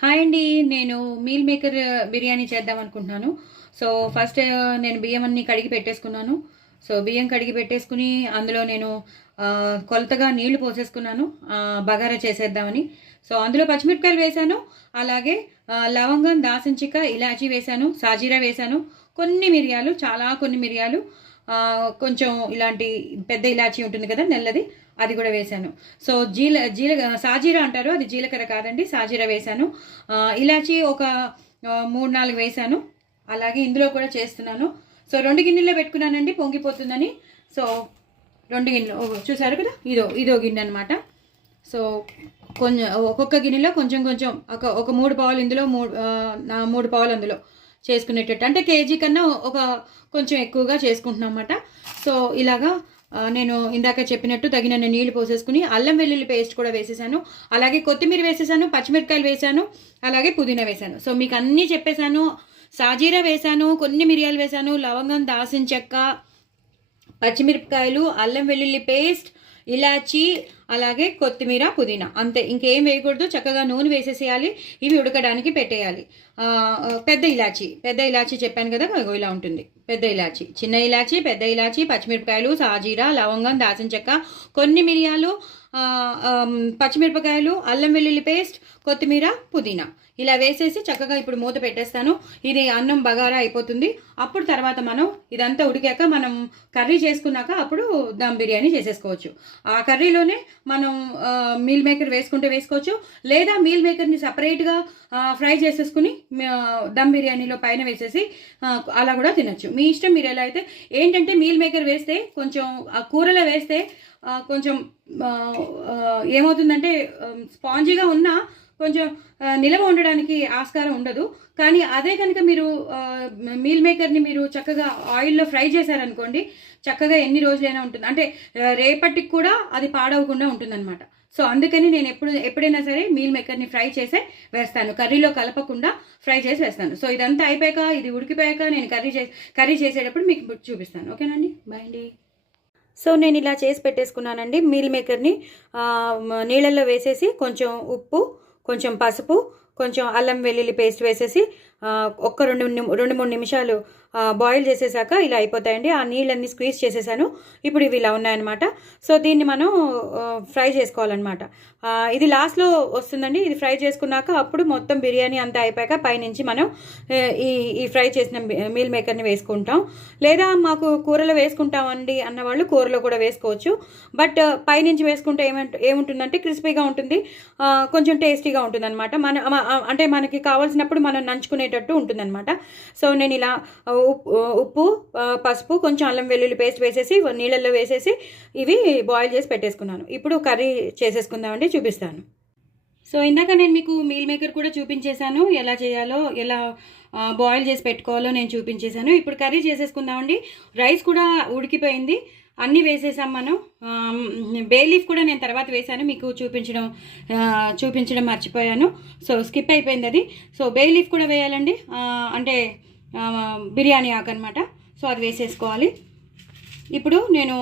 Hi అండి. నేను meal maker biryani చేద్దాం అనుకుంటున్నాను. సో, ఫస్ట్ నేను బియ్యం అన్నీ కడిగి పెట్టేసుకున్నాను. సో, బియ్యం కడిగి పెట్టేసుకుని అందులో నేను కొలతగా నీళ్లు పోసేసుకున్నాను బగారా చేసేద్దామని. సో, అందులో పచ్చిమిరపకాయలు వేశాను. అలాగే లవంగం, దాల్చిన చెక్క, ఇలాచీ వేశాను, సాజీరా వేశాను, కొన్ని మిరియాలు, కొన్ని మిరియాలు, కొంచెం ఇలాంటి పెద్ద ఇలాచీ ఉంటుంది కదా నల్లది, అది కూడా వేశాను. సో సాజీరా అంటారు, అది జీలకర్ర కాదండి, సాజీరా వేశాను. ఇలాచీ ఒక 3-4 వేశాను. అలాగే ఇందులో కూడా చేస్తున్నాను. సో 2 గిన్నెల్లో పెట్టుకున్నానండి, పొంగిపోతుందని. సో 2 గిన్నెలు చూసారు కదా, ఇదో గిన్నె అనమాట. సో కొంచెం ఒక్కొక్క గిన్నెలో కొంచెం కొంచెం ఒక 3 పావులు ఇందులో, 3 పావులు అందులో చేసుకునేటట్టు, అంటే కేజీ కన్నా కొంచెం ఎక్కువగా చేసుకుంటున్నాం అన్నమాట. సో ఇలాగా నేను ఇందాక చెప్పినట్టు తగినన్ని నీళ్లు పోసేసుకుని అల్లం వెల్లుల్లి పేస్ట్ కూడా వేసేసాను. అలాగే కొత్తిమీర వేసేసాను, పచ్చిమిరపకాయలు వేసాను, అలాగే పుదీనా వేసాను. సో మీకు అన్నీ చెప్పేశాను. సాజీరా వేసాను, కొన్ని మిరియాలు వేసాను, లవంగం, దాల్చిన చెక్క, పచ్చిమిరపకాయలు, అల్లం వెల్లుల్లి పేస్ట్, ఇలాచీ, అలాగే కొత్తిమీర, పుదీనా, అంతే. ఇంకేం వేయకూడదు. చక్కగా నూనె వేసేసేయాలి. ఇవి ఉడకడానికి పెట్టేయాలి. పెద్ద ఇలాచీ చెప్పాను కదా, ఇలా ఉంటుంది. పెద్ద ఇలాచీ, చిన్న ఇలాచీ, పెద్ద ఇలాచీ, పచ్చిమిరపకాయలు, సాజీరా, లవంగం, దాల్చిన చెక్క, కొన్ని మిరియాలు, పచ్చిమిరపకాయలు, అల్లం వెల్లుల్లి పేస్ట్, కొత్తిమీర, పుదీనా, ఇలా వేసేసి చక్కగా ఇప్పుడు మూత పెట్టేస్తాను. ఇది అన్నం బగారా అయిపోతుంది. అప్పుడు తర్వాత మనం ఇదంతా ఉడికాక మనం కర్రీ చేసుకున్నాక అప్పుడు దమ్ బిర్యానీ చేసేసుకోవచ్చు. ఆ కర్రీలోనే మనం మీల్ మేకర్ వేసుకుంటే వేసుకోవచ్చు, లేదా మీల్ మేకర్ని సపరేట్గా ఫ్రై చేసేసుకుని దమ్ బిర్యానీలో పైన వేసేసి అలా కూడా తినచ్చు. మీ ఇష్టం, మీరు ఎలా అయితే. ఏంటంటే మీల్ మేకర్ వేస్తే కొంచెం కూరలో వేస్తే కొంచెం ఏమవుతుందంటే స్పాంజీగా ఉన్నా కొంచెం నిలవ ఉండడానికి ఆస్కారం ఉండదు. కానీ అదే కనుక మీరు మీల్ మేకర్ని మీరు చక్కగా ఆయిల్లో ఫ్రై చేశారనుకోండి, చక్కగా ఎన్ని రోజులైనా ఉంటుంది, అంటే రేపటికి కూడా అది పాడవకుండా ఉంటుందన్నమాట. సో అందుకని నేను ఎప్పుడైనా సరే మీల్ మేకర్ని ఫ్రై చేసే వేస్తాను, కర్రీలో కలపకుండా ఫ్రై చేసి వేస్తాను. సో ఇదంతా అయిపోయాక, ఇది ఉడికిపోయాక నేను కర్రీ చేసేటప్పుడు మీకు చూపిస్తాను. ఓకేనండి, బాయ్ అండి. సో నేను ఇలా చేసి పెట్టేసుకున్నానండి. మీల్ మేకర్ని నీళ్ళల్లో వేసేసి కొంచెం ఉప్పు, కొంచెం పసుపు, కొంచెం అల్లం వెల్లుల్లి పేస్ట్ వేసేసి ఒక్క 2-3 నిమిషాలు బాయిల్ చేసేసాక ఇలా అయిపోతాయండి. ఆ నీళ్ళన్నీ స్క్వీజ్ చేసేసాను. ఇప్పుడు ఇవి ఇలా ఉన్నాయన్నమాట. సో దీన్ని మనం ఫ్రై చేసుకోవాలన్నమాట. ఇది లాస్ట్లో వస్తుందండి. ఇది ఫ్రై చేసుకున్నాక అప్పుడు మొత్తం బిర్యానీ అంతా అయిపోయాక పైనుంచి మనం ఈ ఫ్రై చేసిన మీల్ మేకర్ని వేసుకుంటాం. లేదా మాకు కూరలో వేసుకుంటామండి అన్నవాళ్ళు కూరలో కూడా వేసుకోవచ్చు. బట్ పైనుంచి వేసుకుంటే ఏముంటుందంటే క్రిస్పీగా ఉంటుంది, కొంచెం టేస్టీగా ఉంటుంది అనమాట. అంటే మనకి కావాల్సినప్పుడు మనం నంచుకునేటట్టు ఉంటుందన్నమాట. సో నేను ఇలా ఉప్పు, పసుపు, కొంచెం అల్లం వెల్లుల్లి పేస్ట్ వేసేసి నీళ్ళల్లో వేసేసి ఇవి బాయిల్ చేసి పెట్టేసుకున్నాను. ఇప్పుడు కర్రీ చేసేసుకుందామండి, చూపిస్తాను. సో ఇందాక నేను మీకు మీల్ మేకర్ కూడా చూపించేశాను, ఎలా చేయాలో, ఎలా బాయిల్ చేసి పెట్టుకోవాలో నేను చూపించేశాను. ఇప్పుడు కర్రీ చేసేసుకుందామండి. రైస్ కూడా ఉడికిపోయింది, అన్నీ వేసేసాం మనం. బే లీఫ్ కూడా నేను తర్వాత వేసాను, మీకు చూపించడం మర్చిపోయాను. సో స్కిప్ అయిపోయింది అది. సో బే లీఫ్ కూడా వేయాలండి, అంటే బిర్యానీ ఆకు అనమాట. సో అది వేసేసుకోవాలి. ఇప్పుడు నేను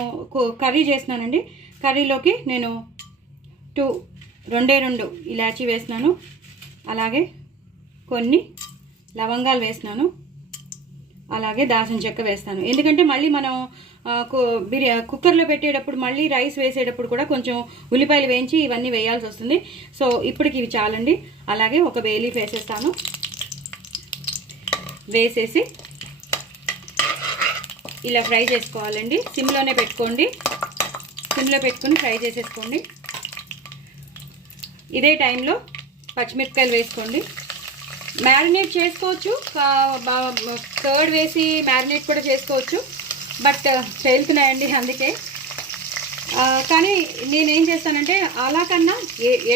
కర్రీ చేస్తున్నానండి. కర్రీలోకి నేను 2 ఇలాచీ వేసినాను, అలాగే కొన్ని లవంగాలు వేసినాను, అలాగే దాల్చిన చెక్క వేస్తాను. ఎందుకంటే మళ్ళీ మనం కుక్కర్లో పెట్టేటప్పుడు మళ్ళీ రైస్ వేసేటప్పుడు కూడా కొంచెం ఉల్లిపాయలు వేయించి ఇవన్నీ వేయాల్సి వస్తుంది. సో ఇప్పటికి ఇవి చాలండి. అలాగే ఒక బే లీఫ్ వేసేస్తాను. వేసేసి ఇలా ఫ్రై చేసుకోవాలండి. సిమ్లోనే పెట్టుకోండి, సిమ్లో పెట్టుకుని ఫ్రై చేసేసుకోండి. ఇదే టైంలో పచ్చిమిరపకాయలు వేసుకోండి. మ్యారినేట్ చేసుకోవచ్చు, కర్డ్ వేసి మ్యారినేట్ కూడా చేసుకోవచ్చు, బట్ పేలుతున్నాయండి అందుకే. కానీ నేనేం చేస్తానంటే అలా కన్నా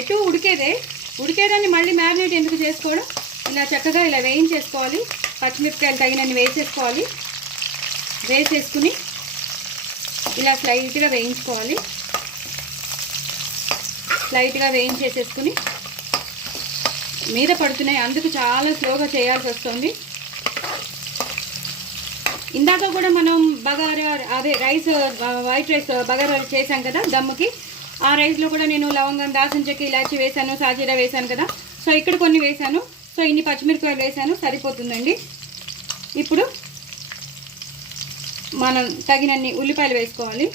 ఎటు ఉడికేదాన్ని మళ్ళీ మ్యారినేట్ ఎందుకు చేసుకోవడం, ఇలా చక్కగా ఇలా వేయించేసుకోవాలి. పచ్చిమిరపకాయలు తగినన్ని వేసేసుకోవాలి. వేసేసుకుని ఇలా స్లైట్గా వేయించుకోవాలి. స్లైట్గా వేయించేసేసుకుని మీద పడుతున్నాయి, అందుకు చాలా స్లోగా చేయాల్సి వస్తుంది. ఇందాక కూడా మనం బగారా, అదే రైస్, వైట్ రైస్ బగారా చేసాం కదా దమ్ముకి, ఆ రైస్లో కూడా నేను లవంగం, దాల్చిన చెక్క, ఇలాచి వేసాను, సాజీరా వేసాను కదా. సో సో ఇక్కడ కొన్ని వేసాను. సో ఇన్ని పచ్చిమిరపకాయలు వేసాను, సరిపోతుందండి. ఇప్పుడు మనం తగినన్ని ఉల్లిపాయలు వేసుకోవాలి.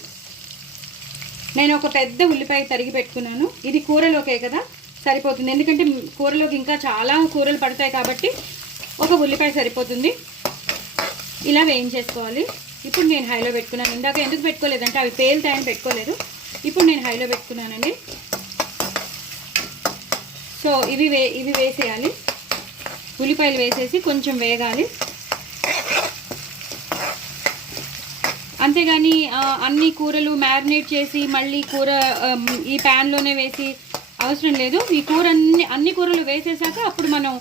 నేను ఒక పెద్ద ఉల్లిపాయ తరిగి పెట్టుకున్నాను. ఇది కూరలోకే కదా, సరిపోతుంది. ఎందుకంటే కూరలోకి ఇంకా చాలా కూరలు పడతాయి కాబట్టి ఒక ఉల్లిపాయ సరిపోతుంది. ఇలా వేయించేసుకోవాలి. ఇప్పుడు నేను హైలో పెట్టుకున్నాను. ఇందాక ఎందుకు పెట్టుకోలేదంటే అవి పేలుతాయని పెట్టుకోలేదు. ఇప్పుడు నేను హైలో పెట్టుకున్నానండి. సో ఇవి వేసేయాలి. ఉల్లిపాయలు వేసేసి కొంచెం వేగాలి. అంతేగాని అన్ని కూరలు మ్యారినేట్ చేసి మళ్ళీ కూర ఈ ప్యాన్లోనే వేసి అవసరం లేదు. ఈ కూర అన్ని కూరలు వేసేసాక అప్పుడు మనం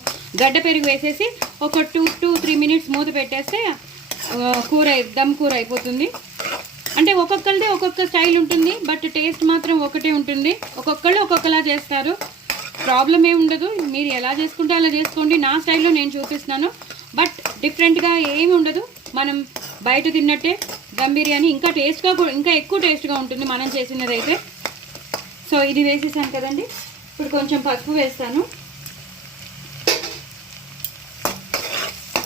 గడ్డ పెరుగు వేసేసి ఒక 2 to 3 minutes మూత పెట్టేస్తే కూర దమ్ కూర అయిపోతుంది. అంటే ఒక్కొక్కరిది ఒక్కొక్క స్టైల్ ఉంటుంది, బట్ టేస్ట్ మాత్రం ఒకటే ఉంటుంది. ఒక్కొక్కళ్ళు ఒక్కొక్కలా చేస్తారు, ప్రాబ్లం ఏమి ఉండదు. మీరు ఎలా చేసుకుంటే అలా చేసుకోండి. నా స్టైల్లో నేను చూపిస్తున్నాను, బట్ డిఫరెంట్గా ఏమి ఉండదు. మనం బయట తిన్నట్టే దమ్ బిర్యానీ ఇంకా ఎక్కువ టేస్ట్గా ఉంటుంది మనం చేసినదైతే. సో ఇది వేసేసాను కదండి. ఇప్పుడు కొంచెం పసుపు వేస్తాను.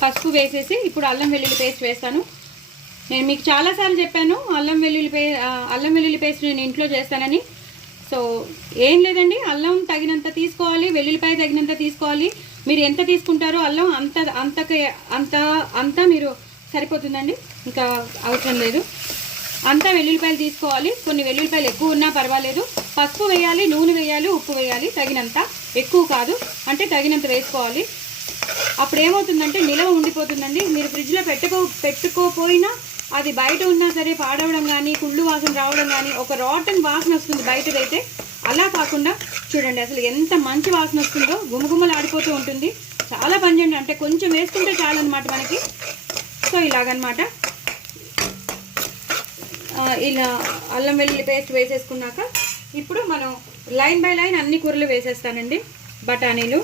పసుపు వేసేసి ఇప్పుడు అల్లం వెల్లుల్లి పేస్ట్ వేస్తాను. నేను మీకు చాలాసార్లు చెప్పాను అల్లం వెల్లుల్లి పేస్ట్ నేను ఇంట్లో చేస్తానని. సో ఏం లేదండి, అల్లం తగినంత తీసుకోవాలి, వెల్లుల్లిపాయ తగినంత తీసుకోవాలి. మీరు ఎంత తీసుకుంటారో అల్లం అంతా మీరు సరిపోతుందండి, ఇంకా అవసరం లేదు. అంతా వెల్లుల్లిపాయలు తీసుకోవాలి. కొన్ని వెల్లుల్లిపాయలు ఎక్కువ ఉన్నా పర్వాలేదు. పసుపు వేయాలి, నూనె వేయాలి, ఉప్పు వేయాలి తగినంత, ఎక్కువ కాదు, అంటే తగినంత వేసుకోవాలి. అప్పుడు ఏమవుతుందంటే నిలవ ఉండిపోతుందండి. మీరు ఫ్రిడ్జ్లో పెట్టుకోపోయినా అది బయట ఉన్నా సరే పాడవడం కానీ, కుళ్ళు వాసన రావడం కానీ, ఒక రాటన్ వాసన వస్తుంది బయటదైతే. అలా కాకుండా చూడండి అసలు ఎంత మంచి వాసన వస్తుందో, గుమగుమలు ఆడిపోతూ ఉంటుంది. చాలా పనిచేయండి, అంటే కొంచెం వేసుకుంటే చాలన్నమాట మనకి. సో ఇలాగనమాట. ఇలా అల్లం వెల్లుల్లి పేస్ట్ వేసేసుకున్నాక ఇప్పుడు మనం లైన్ బై లైన్ అన్ని కూరలు వేసేస్తానండి. బఠానీలు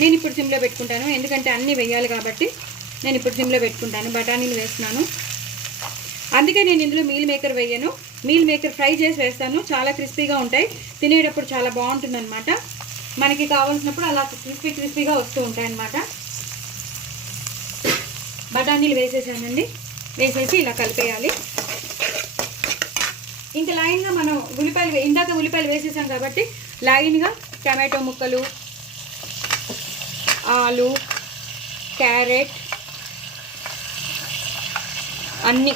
నేను ఇప్పుడు సిమ్లో పెట్టుకుంటాను, ఎందుకంటే అన్నీ వేయాలి కాబట్టి నేను ఇప్పుడు సిమ్లో పెట్టుకుంటాను. బఠానీలు వేస్తున్నాను, అందుకే నేను ఇందులో మీల్ మేకర్ వేయను. మీల్ మేకర్ ఫ్రై చేసి వేస్తాను, చాలా క్రిస్పీగా ఉంటాయి, తినేటప్పుడు చాలా బాగుంటుంది అనమాట. మనకి కావాల్సినప్పుడు అలా క్రిస్పీగా వస్తూ ఉంటాయి అన్నమాట. బఠానీలు వేసేసానండి. వేసేసి ఇలా కలిపేయాలి. ఇంకా లైన్గా మనం ఇందాక ఉల్లిపాయలు వేసేసాం కాబట్టి లైన్గా టమాటో ముక్కలు, ఆలు, క్యారెట్ అన్నీ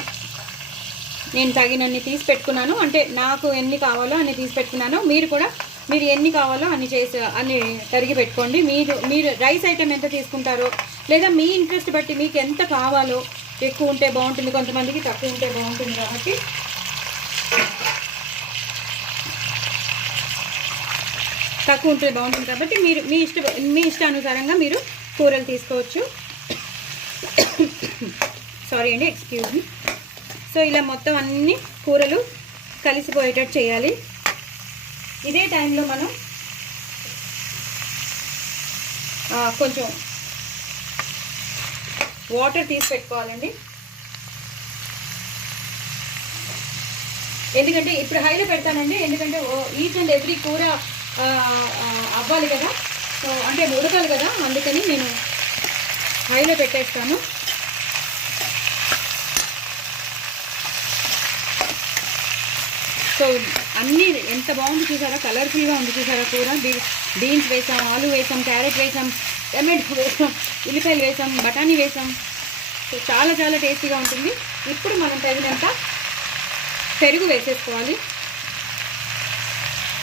నేను తగినన్ని తీసి పెట్టుకున్నాను. అంటే నాకు ఎన్ని కావాలో అన్ని తీసి పెట్టుకున్నాను. మీరు ఎన్ని కావాలో అన్ని తరిగి పెట్టుకోండి. మీరు రైస్ ఐటెం ఎంత తీసుకుంటారో, లేదా మీ ఇంట్రెస్ట్ బట్టి మీకు ఎంత కావాలో, ఎక్కువ ఉంటే బాగుంటుంది, కొంతమందికి తక్కువ ఉంటే బాగుంటుంది కాబట్టి మీరు మీ ఇష్టానుసారంగా మీరు కూరలు తీసుకోవచ్చు. సారీ అండి, ఎక్స్క్యూజ్ మీ. సో ఇలా మొత్తం అన్ని కూరలు కలిసిపోయేటట్టు చేయాలి. ఇదే టైంలో మనం కొంచెం వాటర్ తీసి పెట్టుకోవాలండి. ఎందుకంటే ఇప్పుడు హైలో పెడతానండి, ఎందుకంటే ఈచ్ అండ్ ఎవ్రీ కూర అవ్వాలి కదా, సో అంటే ఉడకాలి కదా, అందుకని నేను హైలో పెట్టేస్తాను. సో అన్నీ ఎంత బాగుంది చూసారా, కలర్ఫుల్గా ఉంది చూసారా కూర. బీన్స్ వేసాం, ఆలు వేసాం, క్యారెట్ వేసాం, టమాటో వేసాం, ఉల్లిపాయలు వేసాం, బఠానీ వేసాం. సో చాలా చాలా టేస్టీగా ఉంటుంది. ఇప్పుడు మనం తగినంత పెరుగు వేసేసుకోవాలి.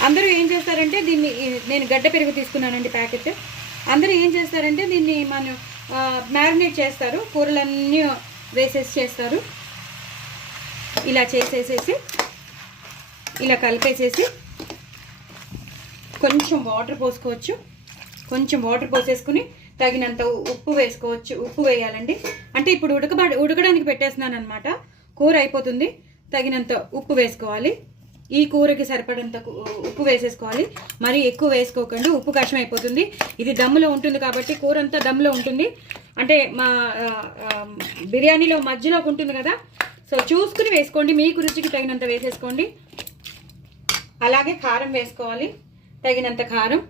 అందరూ ఏం చేస్తారంటే దీన్ని, నేను గడ్డ పెరుగు తీసుకున్నానండి ప్యాకెట్. అందరూ ఏం చేస్తారంటే దీన్ని మనం మ్యారినేట్ చేస్తారు, కూరలన్నీ వేసేసి చేస్తారు. ఇలా చేసేసేసి ఇలా కలిపేసేసి కొంచెం వాటర్ పోసుకోవచ్చు. కొంచెం వాటర్ పోసేసుకుని తగినంత ఉప్పు వేసుకోవచ్చు. ఉప్పు వేయాలండి, అంటే ఇప్పుడు ఉడకడానికి పెట్టేస్తున్నాను అనమాట. కూర అయిపోతుంది, తగినంత ఉప్పు వేసుకోవాలి. ఈ కూరకి సరిపడంత ఉప్పు వేసేసుకోవాలి. మరీ ఎక్కువ వేసుకోకండి, ఉప్పు కష్టం అయిపోతుంది. ఇది దమ్ములో ఉంటుంది కాబట్టి కూర అంతా దమ్ములో ఉంటుంది, అంటే మా బిర్యానీలో మధ్యలోకి ఉంటుంది కదా. సో చూసుకుని వేసుకోండి, మీకు రుచికి తగినంత వేసేసుకోండి. అలాగే కారం వేసుకోవాలి, తగినంత కారం.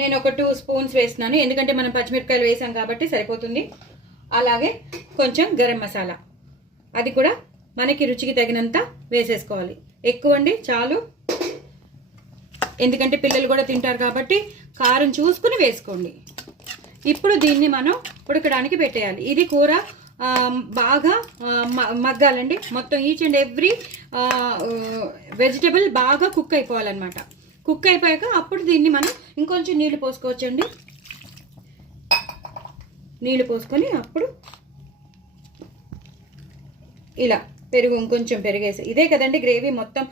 నేను ఒక 2 స్పూన్స్ వేస్తున్నాను, ఎందుకంటే మనం పచ్చిమిరపకాయలు వేసాం కాబట్టి సరిపోతుంది. అలాగే కొంచెం గరం మసాలా, అది కూడా మనకి రుచికి తగినంత వేసేసుకోవాలి. ఎక్కువ అండి, చాలు, ఎందుకంటే పిల్లలు కూడా తింటారు కాబట్టి కారం చూసుకుని వేసుకోండి. ఇప్పుడు దీన్ని మనం ఉడకడానికి పెట్టేయాలి. ఇది కూర బాగా మగ్గాలండి. మొత్తం ఈచ్ అండ్ ఎవ్రీ వెజిటబుల్ బాగా కుక్ అయిపోవాలన్నమాట. కుక్ అయిపోయాక అప్పుడు దీన్ని మనం ఇంకొంచెం నీళ్లు పోసుకోవచ్చండి. నీళ్లు పోసుకొని అప్పుడు ఇలా పెరుగు, ఇంకొంచెం పెరిగేసి, ఇదే కదండి గ్రేవీ మొత్తం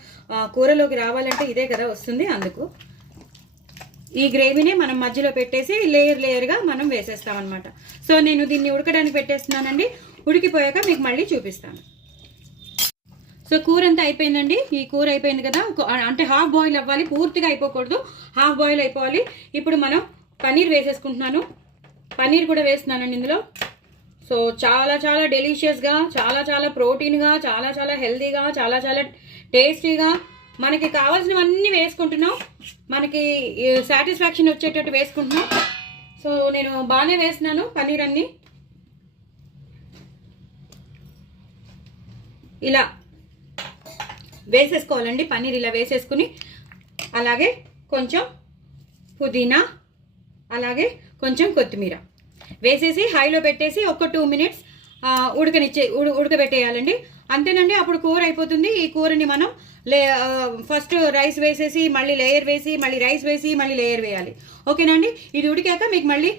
కూరలోకి రావాలంటే ఇదే కదా వస్తుంది. అందుకు ఈ గ్రేవీనే మనం మధ్యలో పెట్టేసి లేయర్గా మనం వేసేస్తాం అనమాట. సో నేను దీన్ని ఉడకడానికి పెట్టేస్తున్నానండి. ఉడికిపోయాక మీకు మళ్ళీ చూపిస్తాను. సో కూర అంతా అయిపోయిందండి. ఈ కూర అయిపోయింది కదా, అంటే హాఫ్ బాయిల్ అవ్వాలి, పూర్తిగా అయిపోకూడదు, హాఫ్ బాయిల్ అయిపోవాలి. ఇప్పుడు మనం పన్నీర్ వేసేసుకుంటున్నాను. పన్నీర్ కూడా వేస్తున్నానండి ఇందులో. సో చాలా చాలా డెలిషియస్గా, చాలా చాలా ప్రోటీన్గా, చాలా చాలా హెల్తీగా, చాలా చాలా టేస్టీగా మనకి కావాల్సినవన్నీ వేసుకుంటున్నాం. మనకి సాటిస్ఫాక్షన్ వచ్చేటట్టు వేసుకుంటున్నాం. సో నేను బాగానే వేస్తున్నాను పన్నీర్ అన్ని. ఇలా వేసేసుకోవాలండి పన్నీర్, ఇలా వేసేసుకుని అలాగే కొంచెం పుదీనా, అలాగే కొంచెం కొత్తిమీర వేసేసి హైలో పెట్టేసి ఒక 2 మినిట్స్ ఉడకబెట్టేయాలండి. అంతేనండి, అప్పుడు కూర అయిపోతుంది. ఈ కూరని మనం ఫస్ట్ రైస్ వేసేసి మళ్ళీ లేయర్ వేసి మళ్ళీ రైస్ వేసి మళ్ళీ లేయర్ వేయాలి. ఓకేనండి. ఇది ఉడికాక మీకు మళ్ళీ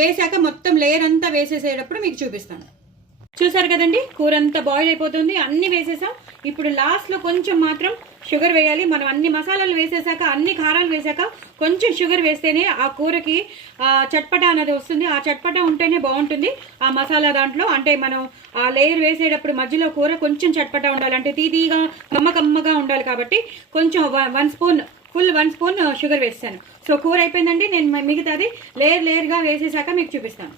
వేసాక మొత్తం లేయర్ అంతా వేసేసేటప్పుడు మీకు చూపిస్తాను. చూసారు కదండి, కూర అంతా బాయిల్ అయిపోతుంది, అన్ని వేసేసాం. ఇప్పుడు లాస్ట్లో కొంచెం మాత్రం షుగర్ వేయాలి. మనం అన్ని మసాలాలు వేసేసాక, అన్ని కారాలు వేసాక కొంచెం షుగర్ వేస్తేనే ఆ కూరకి చట్పటా అనేది వస్తుంది. ఆ చట్పటా ఉంటేనే బాగుంటుంది ఆ మసాలా దాంట్లో. అంటే మనం ఆ లేయర్ వేసేటప్పుడు మధ్యలో కూర కొంచెం చట్పటా ఉండాలి, అంటే తీగా కమ్మగా ఉండాలి. కాబట్టి కొంచెం 1 స్పూన్ షుగర్ వేస్తాను. సో కూర అయిపోయిందండి. నేను మిగతాది లేయర్గా వేసేసాక మీకు చూపిస్తాను.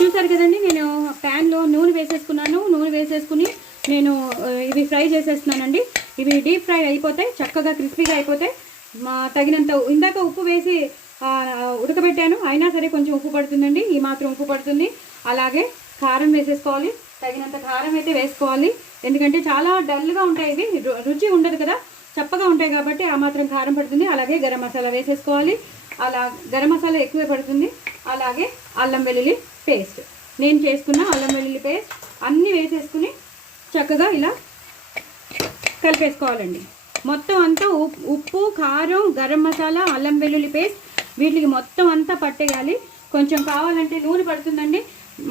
చూసారు కదండి, నేను ప్యాన్లో నూనె వేసేసుకున్నాను. నూనె వేసేసుకుని నేను ఇవి ఫ్రై చేసేస్తున్నానండి. ఇవి డీప్ ఫ్రై అయిపోతాయి, చక్కగా క్రిస్పీగా అయిపోతాయి. తగినంత ఇందాక ఉప్పు వేసి ఉడకబెట్టాను, అయినా సరే కొంచెం ఉప్పు పడుతుందండి, ఈ మాత్రం ఉప్పు పడుతుంది. అలాగే కారం వేసేసుకోవాలి, తగినంత కారం అయితే వేసుకోవాలి, ఎందుకంటే చాలా డల్గా ఉంటాయి ఇవి, రుచి ఉండదు కదా, చప్పగా ఉంటాయి కాబట్టి ఆ మాత్రం కారం పడుతుంది. అలాగే గరం మసాలా వేసేసుకోవాలి, అలా గరం మసాలా ఎక్కువే పడుతుంది. అలాగే అల్లం వెల్లుల్లి పేస్ట్, నేను చేసుకున్న అల్లం వెల్లుల్లి పేస్ట్ అన్నీ వేసేసుకుని చక్కగా ఇలా కలిపేసుకోవాలండి. మొత్తం అంతా ఉప్పు, కారం, గరం మసాలా, అల్లం వెల్లుల్లి పేస్ట్ వీటికి మొత్తం అంతా పట్టేయాలి. కొంచెం కావాలంటే నూనె పడుతుందండి,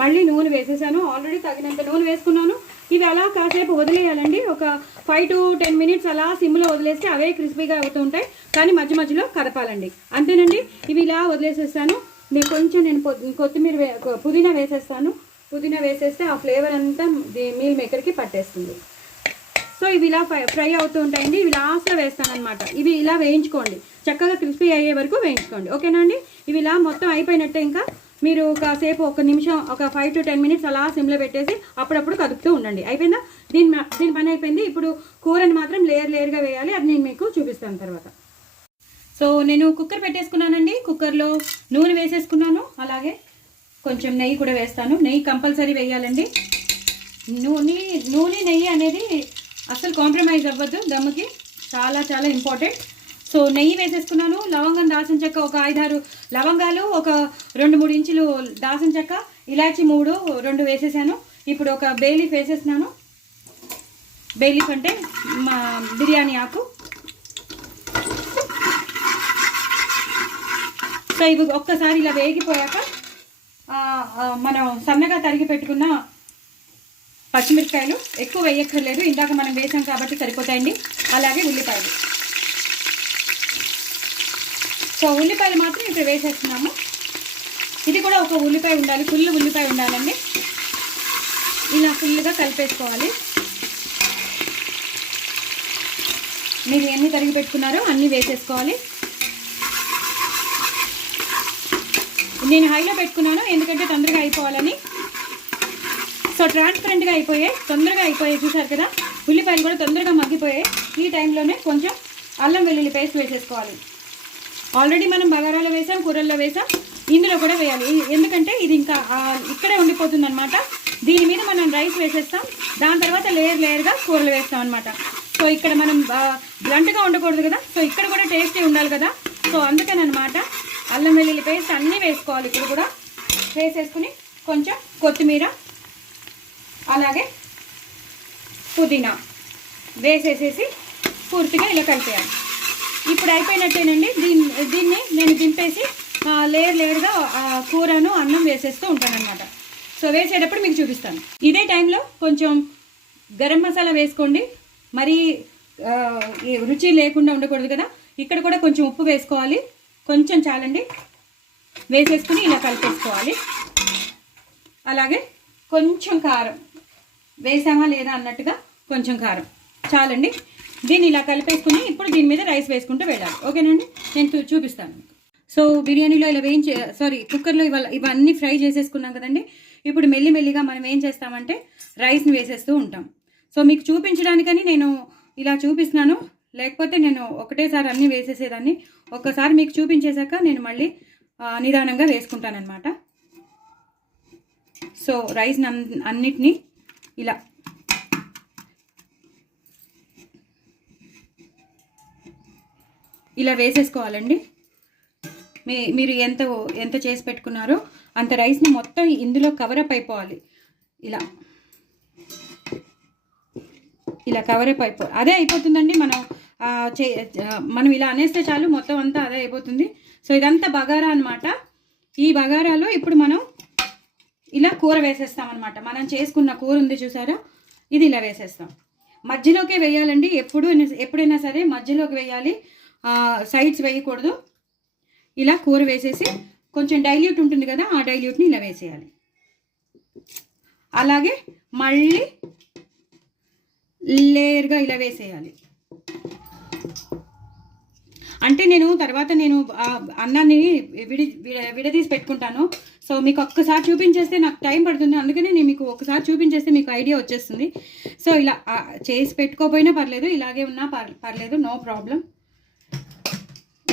మళ్ళీ నూనె వేసేసాను, ఆల్రెడీ తగినంత నూనె వేసుకున్నాను. ఇవి అలా కాసేపు వదిలేయాలండి, ఒక 5 to 10 మినిట్స్ అలా సిమ్లో వదిలేస్తే అవే క్రిస్పీగా అవుతూ ఉంటాయి, కానీ మధ్యలో కదపాలండి. అంతేనండి, ఇవి ఇలా వదిలేసేస్తాను. నేను కొత్తిమీర పుదీనా వేసేస్తాను. పుదీనా వేసేస్తే ఆ ఫ్లేవర్ అంతా మీల్ మేకర్కి పట్టేస్తుంది. సో ఇవి ఇలా ఫ్రై అవుతూ ఉంటాయండి. ఇవి లాస్ట్లో వేస్తాను అనమాట. ఇవి ఇలా వేయించుకోండి, చక్కగా క్రిస్పీ అయ్యే వరకు వేయించుకోండి. ఓకేనా అండి. ఇవి ఇలా మొత్తం అయిపోయినట్టే. ఇంకా మీరు కాసేపు 1 నిమిషం, ఒక 5 to 10 మినిట్స్ అలా సిమ్లో పెట్టేసి అప్పుడప్పుడు కదుపుతూ ఉండండి. అయిపోయిందా, దీని పని అయిపోయింది. ఇప్పుడు కూరని మాత్రం లేయర్గా వేయాలి, అది నేను మీకు చూపిస్తాను తర్వాత. సో నేను కుక్కర్ పెట్టేసుకున్నానండి. కుక్కర్లో నూనె వేసేసుకున్నాను, అలాగే కొంచెం నెయ్యి కూడా వేస్తాను. నెయ్యి కంపల్సరీ వేయాలండి. నూనె నెయ్యి అనేది అస్సలు కాంప్రమైజ్ అవ్వద్దు, దమ్ముకి చాలా చాలా ఇంపార్టెంట్. సో నెయ్యి వేసేసుకున్నాను. లవంగం, దాల్చిన చెక్క ఒక 5-6 లవంగాలు, ఒక 2-3 ఇంచులు దాల్చిన చెక్క, ఇలాచి 2 వేసేసాను. ఇప్పుడు ఒక బే లీఫ్ వేసేస్తున్నాను. బే లీఫ్ అంటే మా బిర్యానీ ఆకు. సో ఇవి ఒక్కసారి ఇలా వేగిపోయాక మనం సన్నగా తరిగి పెట్టుకున్న పచ్చిమిరపకాయలు, ఎక్కువ వేయక్కర్లేదు, ఇందాక మనం వేసాం కాబట్టి సరిపోతాయండి. అలాగే ఉల్లిపాయలు. సో ఉల్లిపాయలు మాత్రం ఇప్పుడు వేసేస్తున్నాము. ఇది కూడా ఒక ఉల్లిపాయ ఉండాలి, ఫుల్ ఉల్లిపాయ ఉండాలండి. ఇలా ఫుల్గా కలిపేసుకోవాలి. మీరు ఎన్ని తరిగి పెట్టుకున్నారో అన్నీ వేసేసుకోవాలి. నేను హైలో పెట్టుకున్నాను, ఎందుకంటే తొందరగా అయిపోవాలని. సో ట్రాన్స్పరెంట్గా అయిపోయాయి, తొందరగా అయిపోయాయి. చూసారు కదా, ఉల్లిపాయలు కూడా తొందరగా మగ్గిపోయాయి. ఈ టైంలోనే కొంచెం అల్లం వెల్లుల్లి పేస్ట్ వేసేసుకోవాలి. ఆల్రెడీ మనం బగారాలో వేసాం, కూరల్లో వేసాం, ఇందులో కూడా వేయాలి. ఎందుకంటే ఇది ఇంకా ఇక్కడే ఉండిపోతుంది అనమాట. దీని మీద మనం రైస్ వేసేస్తాం, దాని తర్వాత లేయర్గా కూరలు వేస్తాం అనమాట. సో ఇక్కడ మనం బ్లంట్గా ఉండకూడదు కదా, సో ఇక్కడ కూడా టేస్టీ ఉండాలి కదా. సో అందుకని అనమాట అల్లం వెల్లుల్లి పేస్ట్ అన్నీ వేసుకోవాలి. ఇక్కడ కూడా వేసేసుకుని కొంచెం కొత్తిమీర అలాగే పుదీనా వేసేసేసి పూర్తిగా ఇలా కలిపేయాలి. ఇప్పుడు అయిపోయినట్టేనండి. దీన్ని నేను దింపేసి లేయర్గా కూరను అన్నం వేసేస్తూ ఉంటానన్నమాట. సో వేసేటప్పుడు మీకు చూపిస్తాను. ఇదే టైంలో కొంచెం గరం మసాలా వేసుకోండి, మరీ రుచి లేకుండా ఉండకూడదు కదా. ఇక్కడ కూడా కొంచెం ఉప్పు వేసుకోవాలి, కొంచెం చాలండి. వేసేసుకుని ఇలా కలిపేసుకోవాలి. అలాగే కొంచెం కారం వేసామా లేదా అన్నట్టుగా కొంచెం కారం చాలండి. దీన్ని ఇలా కలిపేసుకుని ఇప్పుడు దీని మీద రైస్ వేసుకుంటూ వెళ్ళాలి. ఓకేనండి, నేను చూపిస్తాను. సో బిర్యానీలో ఇలా కుక్కర్లో ఇవన్నీ ఫ్రై చేసేసుకున్నాం కదండి. ఇప్పుడు మెల్లిమెల్లిగా మనం ఏం చేస్తామంటే రైస్ని వేసేస్తూ ఉంటాం. సో మీకు చూపించడానికని నేను ఇలా చూపిస్తున్నాను, లేకపోతే నేను ఒకటేసారి అన్నీ వేసేసేదాన్ని. ఒక్కసారి మీకు చూపించేశాక నేను మళ్ళీ నిదానంగా వేసుకుంటానన్నమాట. సో రైస్ని అన్నిటినీ ఇలా వేసేసుకోవాలండి. మీరు ఎంత చేసి పెట్టుకున్నారో అంత రైస్ని మొత్తం ఇందులో కవరప్ అయిపోవాలి. ఇలా కవరప్ అదే అయిపోతుందండి. మనం ఇలా అనేస్తే చాలు, మొత్తం అంతా అదే అయిపోతుంది. సో ఇదంతా బగారా అనమాట. ఈ బగారాలో ఇప్పుడు మనం ఇలా కూర వేసేస్తామన్నమాట. మనం చేసుకున్న కూర ఉంది చూసారా, ఇది ఇలా వేసేస్తాం. మధ్యలోకే వేయాలండి. ఎప్పుడైనా సరే మధ్యలోకి వేయాలి, సైడ్స్ వేయకూడదు. ఇలా కూర వేసేసి కొంచెం డైల్యూట్ ఉంటుంది కదా, ఆ డైల్యూట్ని ఇలా వేసేయాలి. అలాగే మళ్ళీ లేయర్గా ఇలా వేసేయాలి. అంటే తర్వాత నేను అన్నాన్ని విడదీసి పెట్టుకుంటాను. సో మీకు ఒక్కసారి చూపించేస్తే నాకు టైం పడుతుంది, అందుకనే నేను మీకు ఒకసారి చూపించేస్తే మీకు ఐడియా వచ్చేస్తుంది. సో ఇలా చేసి పెట్టుకోకపోయినా పర్లేదు, ఇలాగే ఉన్నా పర్లేదు, నో ప్రాబ్లం.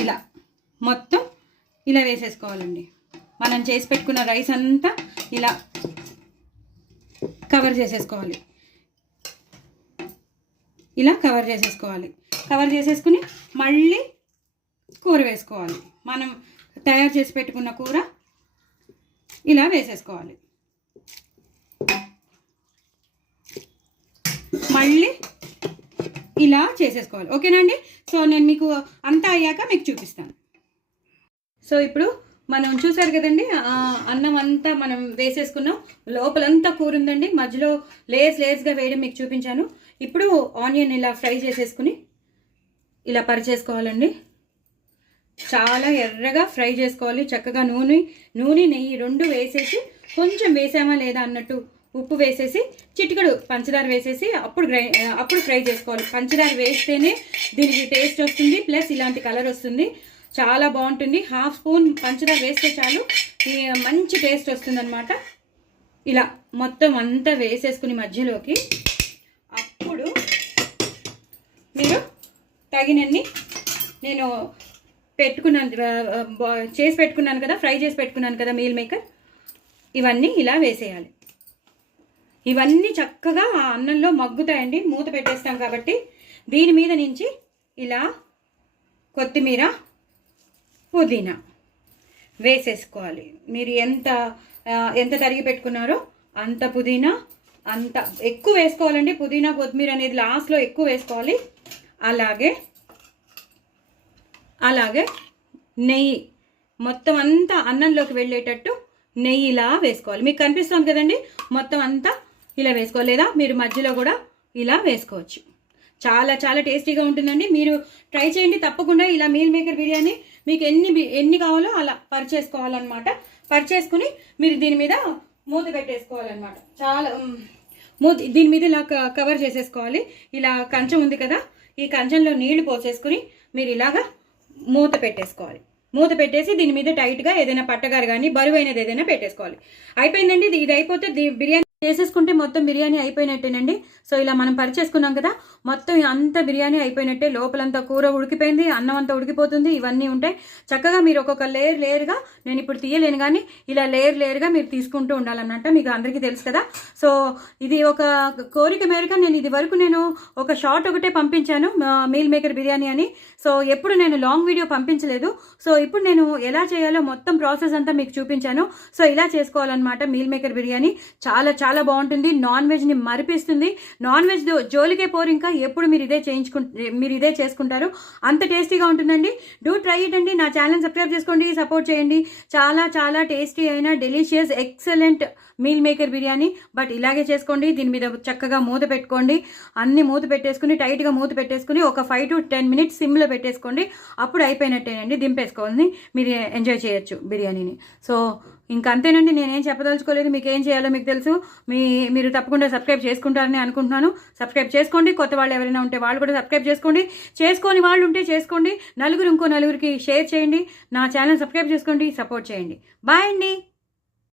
ఇలా మొత్తం ఇలా వేసేసుకోవాలండి. మనం చేసి పెట్టుకున్న రైస్ అంతా ఇలా కవర్ చేసేసుకోవాలి. ఇలా కవర్ చేసేసుకుని మళ్ళీ కూర వేసుకోవాలి. మనం తయారు చేసి పెట్టుకున్న కూర ఇలా వేసేసుకోవాలి. మళ్ళీ ఇలా చేసేసుకోవాలి. ఓకేనా అండి? సో నేను మీకు అంతా అయ్యాక మీకు చూపిస్తాను. సో ఇప్పుడు మనం చూసారు కదండి, అన్నం అంతా మనం వేసేసుకున్నాం. లోపలంతా కూర ఉందండి, మధ్యలో లేయర్స్గా వేయడం మీకు చూపించాను. ఇప్పుడు ఆనియన్ ఇలా ఫ్రై చేసేసుకుని ఇలా పరిచేసుకోవాలండి. చాలా ఎర్రగా ఫ్రై చేసుకోవాలి. చక్కగా నూనె నెయ్యి రెండు వేసేసి కొంచెం వేసామా లేదా అన్నట్టు ఉప్పు వేసేసి చిటికెడు పంచదార వేసేసి అప్పుడు ఫ్రై చేసుకోవాలి. పంచదార వేస్తేనే దీనికి టేస్ట్ వస్తుంది, ప్లస్ ఇలాంటి కలర్ వస్తుంది, చాలా బాగుంటుంది. 1/2 స్పూన్ పంచదార వేస్తే చాలు, మంచి టేస్ట్ వస్తుంది అనమాట. ఇలా మొత్తం అంతా వేసేసుకుని మధ్యలోకి అప్పుడు మీరు తగినన్ని నేను చేసి పెట్టుకున్నాను కదా, ఫ్రై చేసి పెట్టుకున్నాను కదా మీల్ మేకర్, ఇవన్నీ ఇలా వేసేయాలి. ఇవన్నీ చక్కగా ఆ అన్నంలో మగ్గుతాయండి, మూత పెట్టేస్తాం కాబట్టి. దీని మీద నుంచి ఇలా కొత్తిమీర, పుదీనా వేసేసుకోవాలి. మీరు ఎంత తరిగి పెట్టుకున్నారో అంత పుదీనా, అంత ఎక్కువ వేసుకోవాలండి. పుదీనా కొత్తిమీర అనేది లాస్ట్లో ఎక్కువ వేసుకోవాలి. అలాగే నెయ్యి మొత్తం అంతా అన్నంలోకి వెళ్ళేటట్టు నెయ్యి ఇలా వేసుకోవాలి. మీకు కనిపిస్తుంది కదండి, మొత్తం అంతా ఇలా వేసుకోవాలి. లేదా మీరు మధ్యలో కూడా ఇలా వేసుకోవచ్చు. చాలా చాలా టేస్టీగా ఉంటుందండి. మీరు ట్రై చేయండి తప్పకుండా. ఇలా మీల్ మేకర్ బిర్యానీ మీకు ఎన్ని కావాలో అలా పరిచేసుకోవాలన్నమాట. పరిచేసుకుని మీరు దీని మీద మూత పెట్టేసుకోవాలన్నమాట. దీని మీద ఇలా కవర్ చేసేసుకోవాలి. ఇలా కంచం ఉంది కదా, ఈ కంచంలో నీళ్లు పోసేసుకుని మీరు ఇలాగా మూత పెట్టేసుకోవాలి. మూత పెట్టేసి దీని మీద టైట్గా ఏదైనా పట్టగారు కానీ బరువైనది ఏదైనా పెట్టేసుకోవాలి. అయిపోయిందండి. ఇది అయిపోతే బిర్యానీ చేసేసుకుంటే మొత్తం బిర్యానీ అయిపోయినట్టేనండి. సో ఇలా మనం పరిచేసుకున్నాం కదా, మొత్తం అంతా బిర్యానీ అయిపోయినట్టే. లోపలంతా కూర ఉడికిపోయింది, అన్నం అంతా ఉడికిపోతుంది, ఇవన్నీ ఉంటాయి. చక్కగా మీరు ఒక్కొక్క లేయర్గా, నేను ఇప్పుడు తీయలేను కానీ ఇలా లేయర్గా మీరు తీసుకుంటూ ఉండాలన్నమాట. మీకు అందరికీ తెలుసు కదా. సో ఇది ఒక కోరిక మేరకు నేను ఒక షార్ట్ ఒకటే పంపించాను, మీల్ మేకర్ బిర్యానీ అని. సో ఎప్పుడు నేను లాంగ్ వీడియో పంపించలేదు. సో ఇప్పుడు నేను ఎలా చేయాలో మొత్తం ప్రాసెస్ అంతా మీకు చూపించాను. సో ఇలా చేసుకోవాలన్నమాట మీల్ మేకర్ బిర్యానీ. చాలా చాలా బాగుంటుంది. నాన్ వెజ్ని మరిపిస్తుంది. నాన్ వెజ్ జోలికే పోరు, ఇంకా ఎప్పుడు మీరు ఇదే చేసుకుంటారు. అంత టేస్టీగా ఉంటుందండి. డూ ట్రై ఇట్ అండి. నా ఛానల్ సబ్స్క్రైబ్ చేసుకోండి, సపోర్ట్ చేయండి. చాలా చాలా టేస్టీ అయిన delicious excellent meal maker biryani. But ఇలాగే చేసుకోండి. దీని మీద చక్కగా మూత పెట్టుకోండి. అన్ని మూత పెట్టేసుకుని టైట్గా మూత పెట్టేసుకుని ఒక 5 to 10 minutes సిమ్లో పెట్టేసుకోండి. అప్పుడు అయిపోయినట్టేనండి. దింపేసుకోవాలి, మీరు ఎంజాయ్ చేయొచ్చు బిర్యానీని. సో ఇంకా అంతేనండి. నేనేం చెప్పదలుచుకోలేదు. మీకు ఏం చేయాలో మీకు తెలుసు. మీరు తప్పకుండా సబ్స్క్రైబ్ చేసుకుంటారని అనుకుంటున్నాను. సబ్స్క్రైబ్ చేసుకోండి. కొత్త వాళ్ళు ఎవరైనా ఉంటే వాళ్ళు కూడా సబ్స్క్రైబ్ చేసుకోండి. చేసుకోని వాళ్ళు ఉంటే చేసుకోండి. ఇంకో నలుగురికి షేర్ చేయండి. నా ఛానల్ సబ్స్క్రైబ్ చేసుకోండి, సపోర్ట్ చేయండి. బాయ్ అండి.